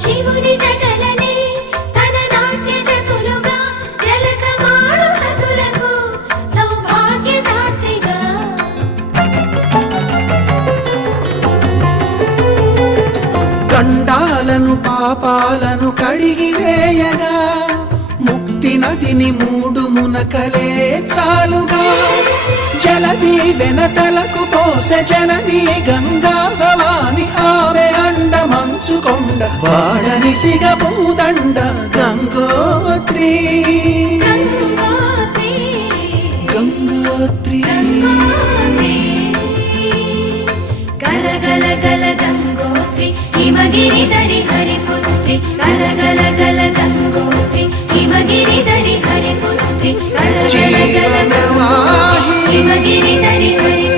శివుని జటలనే తన నాట్య జతులుగా జలకమాడు సతులకు సౌభాగ్యదాత్రిగా గండాలను పాపాలను కడిగివేయగా ముక్తి నదిని మూడు మునకలే చాలుగా జలది వెనతలకు పోసె జనని గంగా భవాని ఆమె అండ మంచుకొండ వాడని సిగపూదండ గంగోత్రి గంగోత్రి గల గల గల గంగోత్రి హిమగిరిధరి హరిపుత్రి గల గల గల గంగోత్రి హిమగిరిధరి హరిపుత్రి గల గల గల గంగోత్రి హిమగిరిధరి హరిపుత్రి